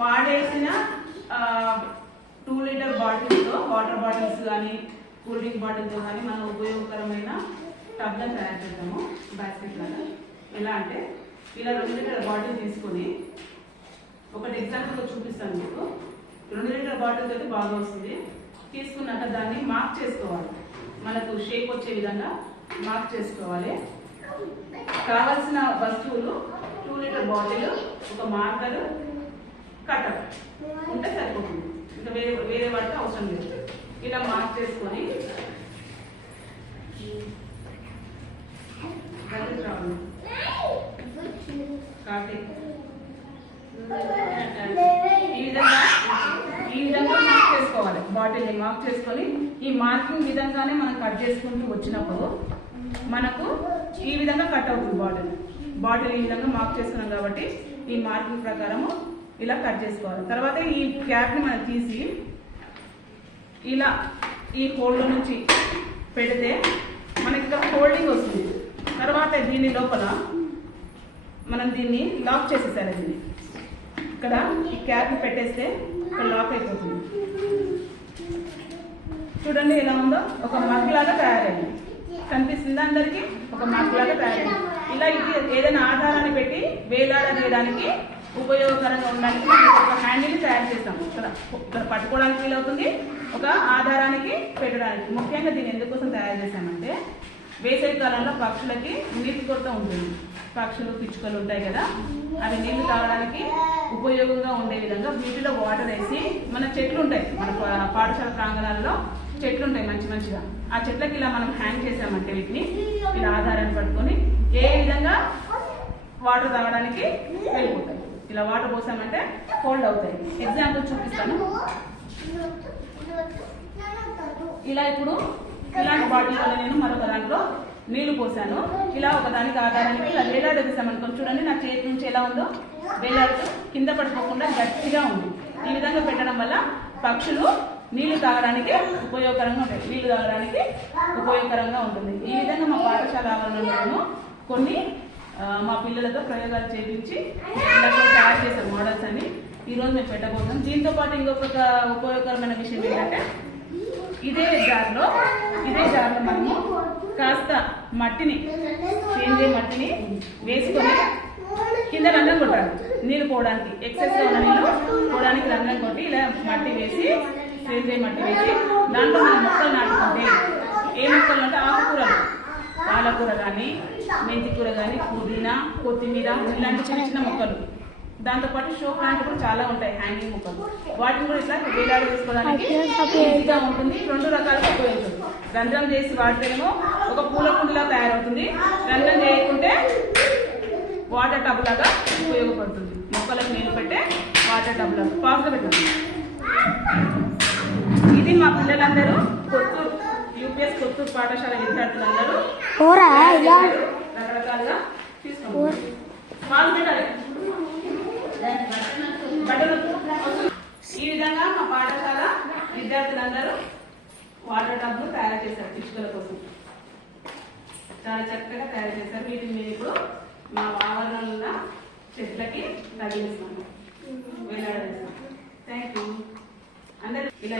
వాడేసిన 2 litre బాటిల్స్తో water bottles కానీ cool drink బాటిల్తో కానీ మనం ఉపయోగకరమైన టబ్లను తయారు చేద్దాము. బాస్కెట్ లాగా ఎలా అంటే ఇలా 2 లీటర్ బాటిల్ తీసుకొని ఒకటి ఎగ్జాంపుల్గా చూపిస్తాను మీకు. 2 లీటర్ బాటిల్ అయితే బాగా వస్తుంది. తీసుకున్నాక దాన్ని మార్క్ చేసుకోవాలి. మనకు షేప్ వచ్చే విధంగా మార్క్ చేసుకోవాలి. కావాల్సిన వస్తువులు 2 లీటర్ బాటిల్, ఒక మార్కర్, కటర్ ఉంటే సరిపోతుంది. ఇంకా వేరే వాటికి అవసరం లేదు. ఇలా మార్క్ చేసుకొని ఈ విధంగా మార్క్ చేసుకోవాలి. బాటిల్ని మార్క్ చేసుకొని ఈ మార్కింగ్ విధంగానే మనం కట్ చేసుకుంటూ వచ్చినప్పుడు మనకు ఈ విధంగా కట్ అవుతుంది. బాటిల్ ఈ విధంగా మార్క్ చేసుకున్నాం కాబట్టి ఈ మార్కింగ్ ప్రకారము ఇలా కట్ చేసుకోవాలి. తర్వాత ఈ క్యాప్ని మనం తీసి ఇలా ఈ హోల్డ్ నుంచి పెడితే మనకి ఇక్కడ హోల్డింగ్ వస్తుంది. తర్వాత దీని లోపల మనం దీన్ని లాక్ చేసేసారు. దీన్ని ఇక్కడ ఈ క్యాప్ని పెట్టేస్తే ఇక్కడ లాక్ అయిపోతుంది. చూడండి ఎలా ఉందో, ఒక మగ్ లాగా తయారైంది. కనిపిస్తుందా అందరికి? ఒక మగ్ లాగా తయారైంది. ఇలా ఇది ఏదైనా ఆధారాన్ని పెట్టి వేలాడదీయడానికి ఉపయోగకరంగా ఉండడానికి ఒక హ్యాండిల్ని తయారు చేస్తాం. ఇక్కడ పట్టుకోవడానికి వీలవుతుంది, ఒక ఆధారానికి పెట్టడానికి. ముఖ్యంగా దీన్ని ఎందుకోసం తయారు చేశామంటే వేసవి కాలంలో పక్షులకి నీటి కొరత ఉంటుంది. పక్షులు, పిచ్చుకలు ఉంటాయి కదా, అవి నీళ్లు తాగడానికి ఉపయోగంగా ఉండే విధంగా వీటిలో వాటర్ వేసి, మన చెట్లు ఉంటాయి, మన పాఠశాల ప్రాంగణాల్లో చెట్లు ఉంటాయి మంచిగా. ఆ చెట్లకి ఇలా మనం హ్యాంగ్ చేసామంటే వీటిని ఇలా ఆధారాన్ని పట్టుకొని ఏ విధంగా వాటర్ తాగడానికి వెళ్ళిపోతాయి. ఇలా వాటర్ పోసామంటే హోల్డ్ అవుతాయి. ఎగ్జాంపుల్ చూపిస్తాను. ఇలా ఇప్పుడు ఇలాంటి బాటిల్ వల్ల నేను మరొక దాంట్లో నీళ్లు పోసాను. ఇలా ఒకదానికి ఆధారానికి ఇలా వేలాడదీసామనుకో. చూడండి నా చేతి నుంచి ఎలా ఉందో, వేలాడుతూ కింద పడిపోకుండా గట్టిగా ఉంది. ఈ విధంగా పెట్టడం వల్ల పక్షులు నీళ్లు తాగడానికి ఉపయోగకరంగా ఉంటాయి. నీళ్లు తాగడానికి ఉపయోగకరంగా ఉంటుంది. ఈ విధంగా మా పాఠశాల ఆవరణలో కొన్ని మా పిల్లలతో ప్రయోగాలు చేయించి తయారు చేశారు మోడల్స్ అని ఈరోజు మేము పెట్టబోతున్నాం. దీంతో పాటు ఇంకొక ఉపయోగకరమైన విషయం ఏంటంటే ఇదే జార్లో మనము కాస్త మట్టిని, సేంద్రియ మట్టిని వేసుకొని కింద రంధ్రం కొట్టాలి. నీళ్ళు పోవడానికి, ఎక్సెస్గా ఉన్న నీళ్ళు పోవడానికి రంధ్రం కొట్టి ఇలా మట్టి వేసి, సేంద్రియ మట్టి వేసి దాంట్లో మనం మొక్కలు నాటుకుంటే, ఏ మొక్కలు అంటే ఆకుకూరలు, పాలకూర కానీ, మెంతి కూర కానీ, పుదీనా, కొత్తిమీర ఇలాంటి చిన్న మొక్కలు, దాంతోపాటు షో ప్లాంట్ కూడా చాలా ఉంటాయి, హ్యాంగింగ్ మొక్కలు. వాటిని కూడా ఇట్లా వేలాడు వేసుకోవడానికి ఈజీగా ఉంటుంది. 2 రకాలుగా ఉపయోగించవచ్చు. రంధ్రం చేసి వాడితేనేమో ఒక పూల కుండలా తయారవుతుంది. రంధ్రం చేయకుంటే వాటర్ టబ్ లాగా ఉపయోగపడుతుంది. మొక్కలకు నీళ్ళు పెట్టే వాటర్ టబ్ లాగా పాస్గా పెట్టండి. ఇది మా పిల్లలందరూ కొత్తూరు యూపీఎస్ కొత్తూరు పాఠశాల విద్యార్థులందరూ రకరకాలుగా తీసుకోవాలి. పాలు పెట్టాలి. ఈ విధంగా మా పాఠశాల విద్యార్థులందరూ వాటర్ టబ్లు తయారు చేశారు. పిచ్చుకల కోసం చాలా చక్కగా తయారు చేశారు. వీటిని మేము ఇప్పుడు మా ఆవరణలో ఉన్న చెట్లకి తగిలిస్తాము, వేలాడేస్తాం. Thank you. అందరూ ఇలా